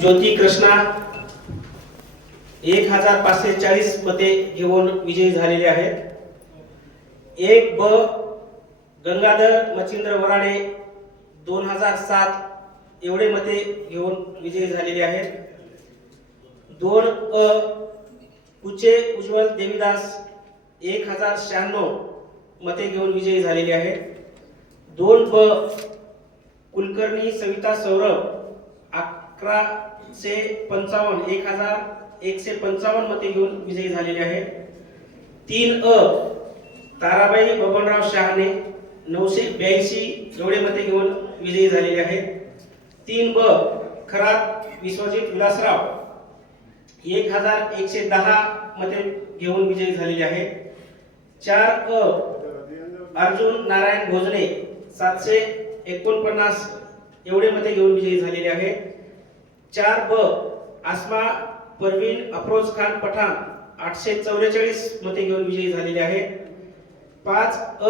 ज्योती कृष्णा 1540 मते घेऊन विजयी झालेले आहेत. 1 ब गंगाधर मच्छिंद्र वराडे 2007 एवढे मते घेऊन विजयी झालेले आहेत. 2 अ कुचे उज्ज्वल देवीदास 1096 मते घेऊन विजयी झालेले आहेत. 2 ब कुलकर्णी सविता सौरभ 1155 मते घेऊन विजयी झालेले आहेत. 3 अ ताराबाई बबनराव शहाणे 982 एवढे मते घेऊन विजयी झालेले आहेत. 3 ब खरात विश्वजित विलासराव 1110 मते घेऊन विजयी झालेले आहेत. 4 अ अर्जुन नारायण भोजने 749 एवढे मते घेऊन विजयी झालेले आहेत. 4 ब आसमा परवीन अफरोज खान पठाण 844 मते घेऊन विजयी झालेले आहेत. 5 अ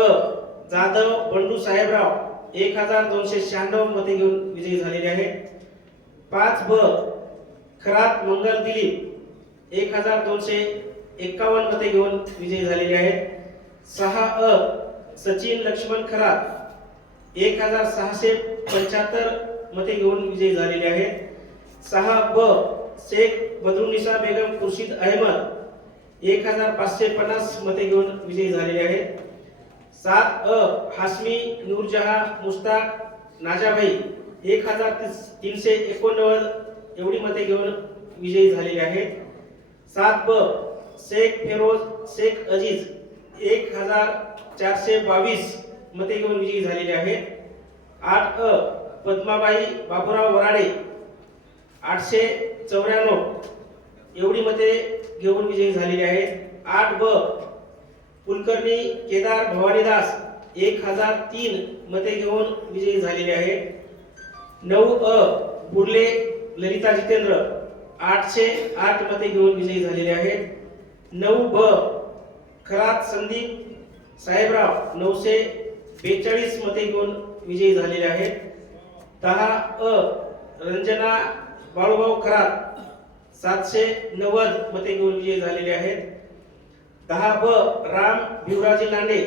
जाधव बंडू साहेबराव 1296 मते घेऊन विजयी झालेले आहेत. 5 ब खरात मंगल दिलीप 1251 मते घेऊन विजयी झालेले आहेत. 6 अ सचिन लक्ष्मण खरात 1675 मते घेऊन विजयी झालेले आहेत. 6 ब शेख बदरुनिसा बेगम खुर्शीद अहमद 1550 मते घेऊन विजयी झालेले आहेत. 7 अ हासमी नूरजहा मुस्ताक नाजाभाई 1389 एवढी मते घेऊन विजयी झालेले आहेत. 7 ब शेख फेरोज शेख अजीज 1422 मते घेऊन विजयी झालेले आहेत. 8 अ पद्माबाई बाबूराव वराडे 894 एवढी मते घेऊन विजयी झालेले आहेत. 8 ब कुलकर्णी केदार भवानीदास 1003 मते घेऊन विजयी झालेले आहेत. 9 अ बुर्ले ललिता जितेंद्र 808 मते घेऊन विजयी झालेले आहेत. 9 ब खरात संदीप साहेबराव 942 मते घेऊन विजयी झालेले आहेत. 10 अ रंजना बाळूभाऊ खरात 790 मते घेऊन विजयी झालेले आहेत. 10 ब राम भिवराजी लांडे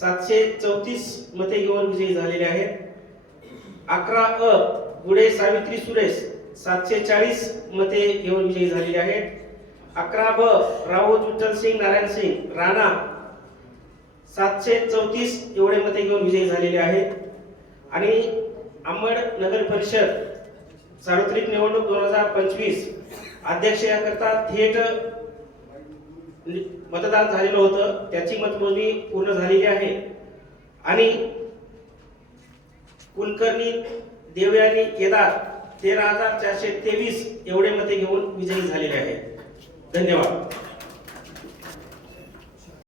734 मते घेऊन विजयी झालेले आहेत. 11 अ गुडे सावित्री सुरेश 740 मते घेऊन विजयी झालेले आहेत. 11 ब राऊत विठ्ठल सिंग नारायण सिंग राणा 734 एवढे मते घेऊन विजयी झालेले आहेत. आणि अंबड नगर परिषद सार्वत्रिक निवडणूक 2025 अध्यक्ष याकरता थेट मतदान झालेलं होतं. त्याची मतमोजणी पूर्ण झालेली आहे आणि कुलकर्णी देवयानी केदार 13,423 एवढे मते घेऊन विजयी झालेले आहेत. धन्यवाद.